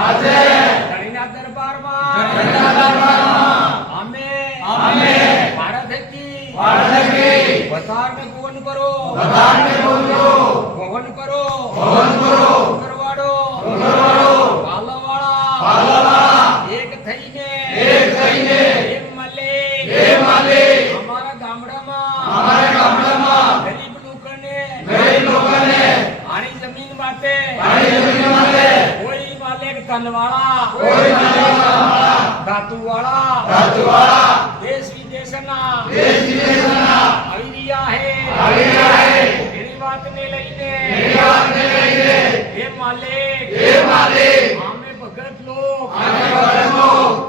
ધણીના દરબારમાં અમે ભારત કી વધારને ભુવન કરો કરવાડો પાલવાળા એક થઈને એમ માલિક અમારા ગામડામાં ગરીબ લોકોને આની જમીન માટે કોઈ માલિક ધનવાળા ધાતુવાળા દેશ વિદેશના આવી રહ્યા હે એની વાતને લઈને હે માલિક અમે ભગત લોક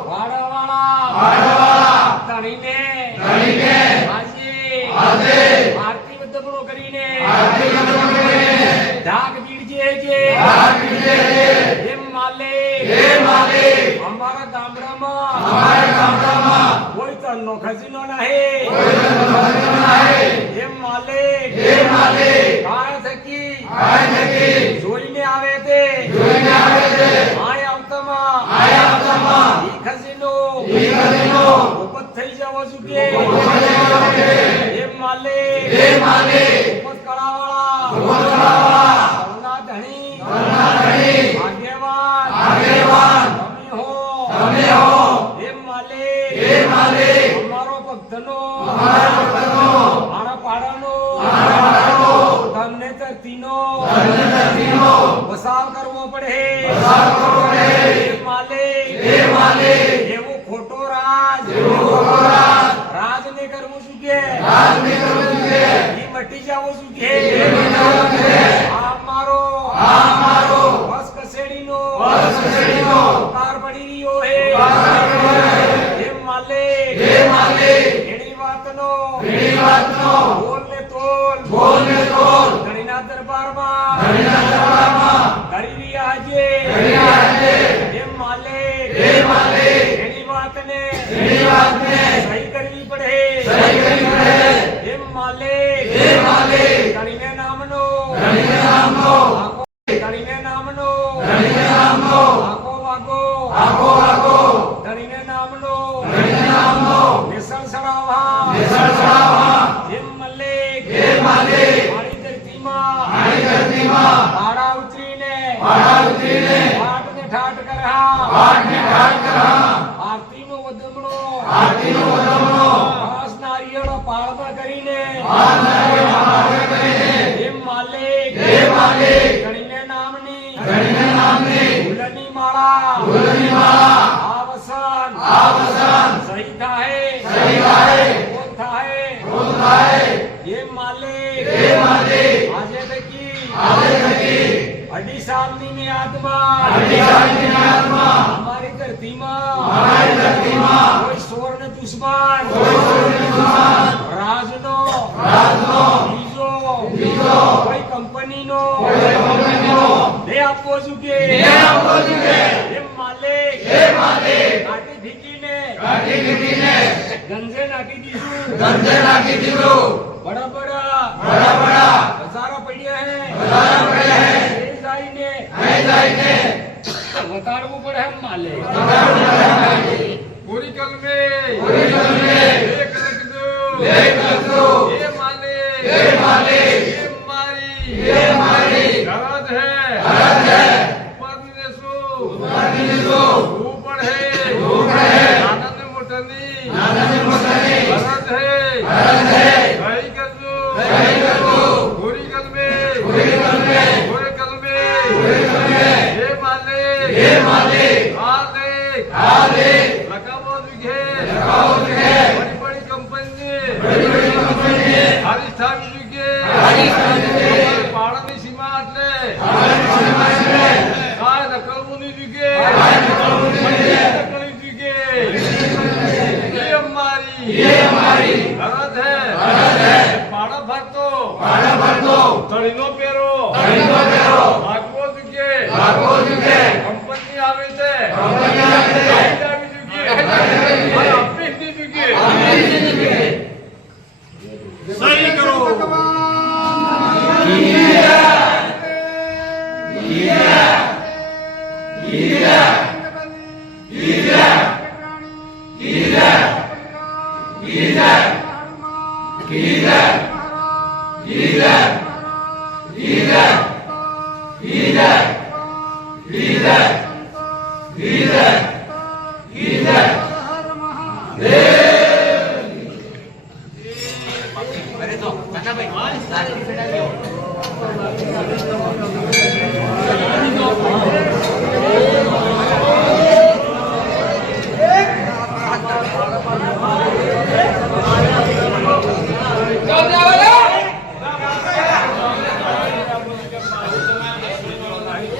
વાળાવાળા ધણીને આજે આરતી વધમણો કરીને ધાક બીડજે હે માલિક અમારા ગામડામાં કોઈ તનનો ખજીનો નહીં હે માલિક કાય થકી જોઈને આવે તે આય આવતામાં ઈ ખજીનો ઉપત થઈ જવો જોઈએ હે માલિક ઉપત કળાવાળા ધણી આગેવાન તમે હો હે માલિક અમારો ભક્તનો મારા પાડાનો તમને ધરતીનો વસાવ કરવો પડે હે માલિક એવો ખોટો રાજ ને કરવું શું કે ઈ મટી જવું શું કે આ મારો બસ કસેડીનો પાર પડી રહ્યો હે માલિક એની વાતનો બોલને તોલ ધણીના દરબારમાં કરી રહ્યા છે હે માલિક એની વાતને સહી કરવી પડે હે માલિક ધણીને નામનો આખો વાગો ધણીને નામનો નિસળ સડાવા હે માલિક મારી ધરતીમાં ભાડા ઉતરીને વાટને ઠાઠ કરહા આરતીનો વધમણો ખાસ નારિયેળો પાળમાં કરીને હે માલિક ધણીને નામની ફૂલની માળા આવસન સહી થાય હે માલિક આજે તકી 2.5 સાલની યાદમાં અમારી ધરતીમાં કોઈ સોર ને દુશ્મન રાજનો બીજો કોઈ કંપનીનો દે આપવો જોઈએ હે માલિક કાટી ભીકીને ગંજે નાખી દીધું બડા હજારો પડ્યા હે જાઈને વતાડવું પડે હે માલિક પૂરી કલમે એક લખ દો હે માલિક ये मारी गरज है उपरनी सो ऊपर है आनंद मोटनी गरज है गई कजू पूरी कलमे पूरे कलमे ये मालिक आले लगाओ जुगे बड़ी कंपनी हरिस्थान जुगे પાડની સીમા એટલે કાય નકળવું નહીં જુગે નકળી જુગે એ અમારી ગરજ હે પાડા ભરતો તળીનો પેરો ભાગવો જુગે કંપની આવે છે આવી જુગે આપી જુગે સહી કરો અરે તો કાનાભાઈ લાઠી ચડાવ્યો